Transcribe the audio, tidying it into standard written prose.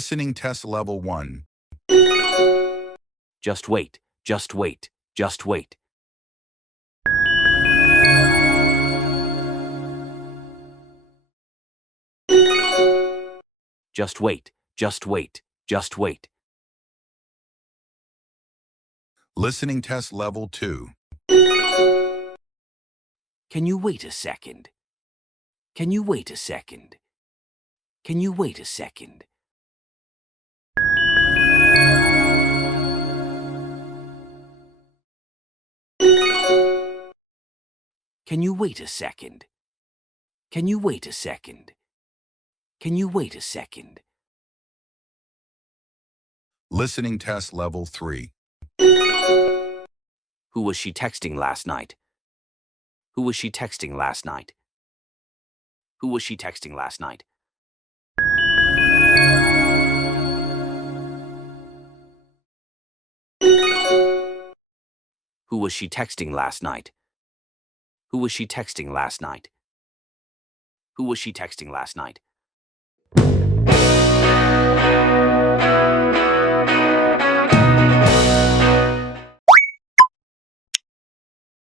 Listening test level 1. Just wait, just wait, just wait. Just wait, just wait, just wait. Listening test level 2. Can you wait a second? Can you wait a second? Can you wait a second? Can you wait a second? Can you wait a second? Can you wait a second? Listening test level 3. Who was she texting last night? Who was she texting last night? Who was she texting last night? Who was she texting last night? Who was she texting last night? Who was she texting last night?